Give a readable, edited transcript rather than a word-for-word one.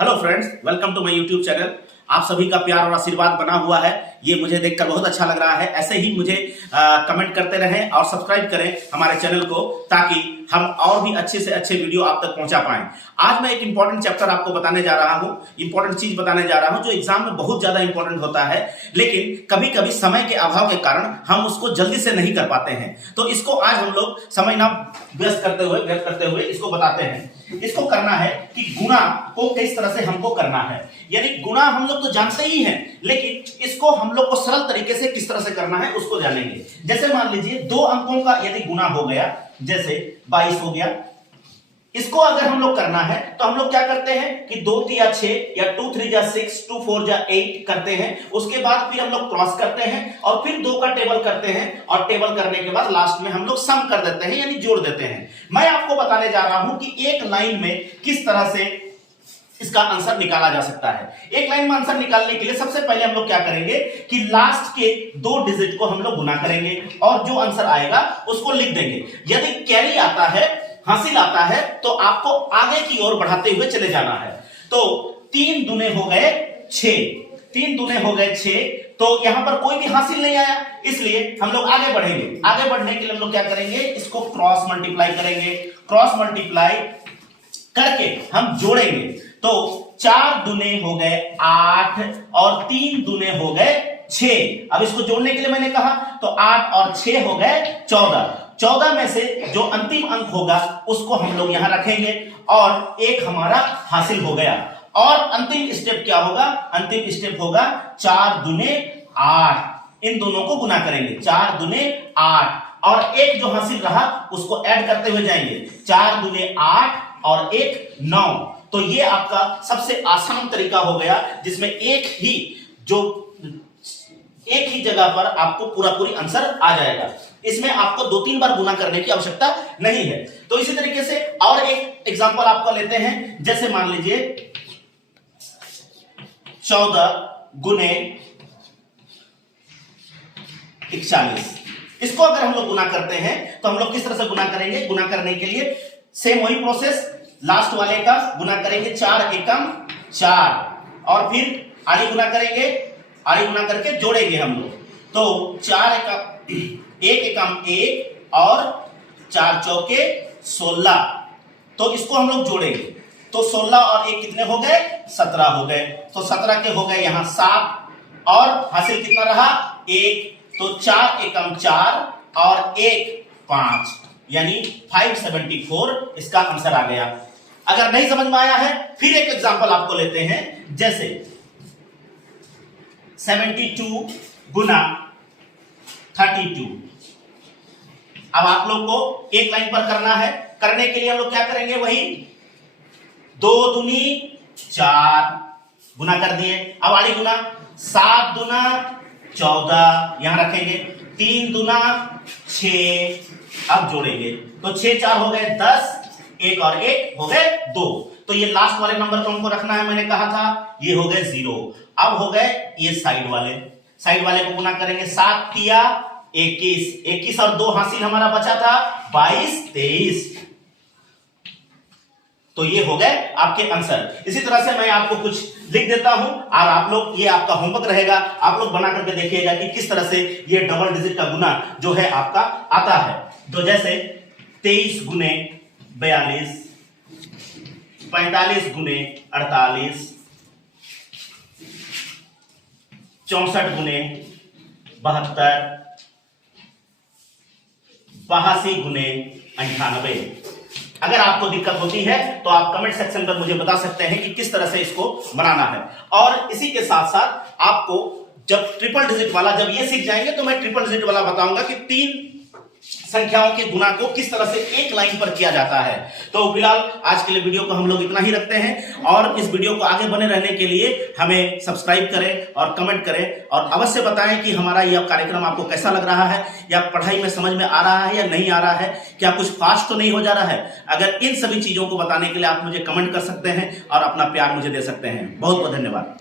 Hello friends, welcome to my YouTube channel. आप सभी का प्यार और आशीर्वाद बना हुआ है, ये मुझे देखकर बहुत अच्छा लग रहा है। ऐसे ही मुझे कमेंट करते रहें और सब्सक्राइब करें हमारे चैनल को, ताकि हम और भी अच्छे से अच्छे वीडियो आप तक पहुंचा पाएं। आज मैं एक इंपॉर्टेंट चैप्टर आपको बताने जा रहा हूं, इंपॉर्टेंट चीज बताने जा रहा हूं जो एग्जाम में बहुत ज्यादा इंपॉर्टेंट होता है, लेकिन कभी कभी समय के अभाव के कारण हम उसको जल्दी से नहीं कर पाते हैं। तो इसको आज हम लोग समय ना व्यस्त करते हुए इसको बताते हैं। इसको करना है कि गुणा को किस तरह से हमको करना है, यानी गुणा हम लोग तो जानते ही हैं, लेकिन इसको हम लोग को सरल तरीके से किस तरह से करना है उसको जानेंगे। जैसे मान लीजिए दो अंकों का यदि गुणा हो गया, जैसे 22 हो गया, इसको अगर हम लोग करना है तो हम लोग क्या करते हैं कि 2 3 6 या 2 3 6 2 4 8 करते हैं। उसके बाद फिर हम लोग क्रॉस करते हैं और फिर 2 का टेबल करते हैं, और टेबल करने के बाद लास्ट में हम लोग सम कर देते हैं, यानी जोड़ देते हैं। मैं आपको बताने जा रहा हूं कि एक लाइन में किस तरह से इसका आंसर निकाला जा सकता है। एक लाइन में आंसर निकालने के लिए सबसे पहले हम लोग क्या करेंगे कि लास्ट के 2 डिजिट को हम लोग गुना करेंगे और जो आंसर आएगा उसको लिख देंगे। यदि कैरी आता है, हासिल आता है, तो आपको आगे की ओर बढ़ाते हुए चले जाना है। तो 3 दूने हो गए 6, 3 दूने हो गए 6, तो यहां पर कोई भी हासिल नहीं आया, इसलिए हम लोग आगे बढ़ेंगे। आगे बढ़ने के लिए हम लोग क्या करेंगे, इसको क्रॉस मल्टीप्लाई करेंगे। क्रॉस मल्टीप्लाई करके हम जोड़ेंगे, तो 4 दूने हो गए 8 और 3 दूने हो गए 6। अब इसको जोड़ने के लिए मैंने कहा तो 8 और 6 हो गए 14। 14 में से जो अंतिम अंक होगा उसको हम लोग यहां रखेंगे और एक हमारा हासिल हो गया। और अंतिम स्टेप क्या होगा, अंतिम स्टेप होगा 4 दूने 8। इन दोनों को गुना करेंगे, 4 दूने 8 और एक जो हासिल रहा उसको ऐड करते हुए जाएंगे। 4 दूने 8 और 1 9। तो ये आपका सबसे आसान तरीका हो गया, जिसमें एक ही जगह पर आपको पूरी आंसर आ जाएगा। इसमें आपको 2-3 बार गुना करने की आवश्यकता नहीं है। तो इसी तरीके से और एक एग्जांपल आपको लेते हैं। जैसे मान लीजिए 14 गुने 41। इसको अगर हम लोग गुना करते हैं तो हम लोग किस तरह से गुना करेंगे। गुना करने के लिए सेम वही प्रोसेस, लास्ट वाले का गुना करेंगे 4 एकम 4 और फिर आड़ी गुना करेंगे, आड़ी गुना करके जोड़ेंगे हम लोग। तो 1 एकम 1 और 4 चौके 16। तो इसको हम लोग जोड़ेंगे, तो 16 और 1 कितने हो गए, 17 हो गए। तो 17 के हो गए यहां 7 और हासिल कितना रहा 1। तो 4 एकम 4 और 1 5, यानी 574 इसका आंसर आ गया। अगर नहीं समझ में आया है फिर एक एग्जांपल आपको लेते हैं। जैसे 72 गुना 32। अब आप लोग को एक लाइन पर करना है। करने के लिए हम लोग क्या करेंगे, वही 2 दूनी 4 गुना कर दिए। अब आड़ी गुना 7 दूना 14 यहां रखेंगे, 3 दूना 6। अब जोड़ेंगे तो 6 4 हो गए 10, 1 और 1 हो गए 2। तो ये लास्ट वाले नंबर को हमको रखना है, मैंने कहा था ये हो गए 0। अब हो गए ये साइड वाले को गुना करेंगे। 7 किया 21, 21 और 2 हासिल हमारा बचा था 22 23। तो ये हो गए आपके आंसर। इसी तरह से मैं आपको कुछ लिख देता हूं और आप लोग, ये आपका होमवर्क रहेगा, आप लोग बना करके देखिएगा कि किस तरह से ये डबल डिजिट का गुना जो है आपका आता है। तो जैसे 23 गुने 42, 45 गुने 48, 64 गुने 72, 82 गुने 98। अगर आपको दिक्कत होती है तो आप कमेंट सेक्शन पर मुझे बता सकते हैं कि किस तरह से इसको बनाना है। और इसी के साथ साथ आपको जब ट्रिपल डिजिट वाला, जब ये सीख जाएंगे तो मैं ट्रिपल डिजिट वाला बताऊंगा कि 3 संख्याओं के गुना को किस तरह से एक लाइन पर किया जाता है। तो फिलहाल आज के लिए वीडियो को हम लोग इतना ही रखते हैं, और इस वीडियो को आगे बने रहने के लिए हमें सब्सक्राइब करें और कमेंट करें, और अवश्य बताएं कि हमारा यह कार्यक्रम आपको कैसा लग रहा है, या पढ़ाई में समझ में आ रहा है या नहीं आ रहा है, क्या कुछ फास्ट तो नहीं हो जा रहा है। अगर इन सभी चीजों को बताने के लिए आप मुझे कमेंट कर सकते हैं और अपना प्यार मुझे दे सकते हैं। बहुत बहुत धन्यवाद।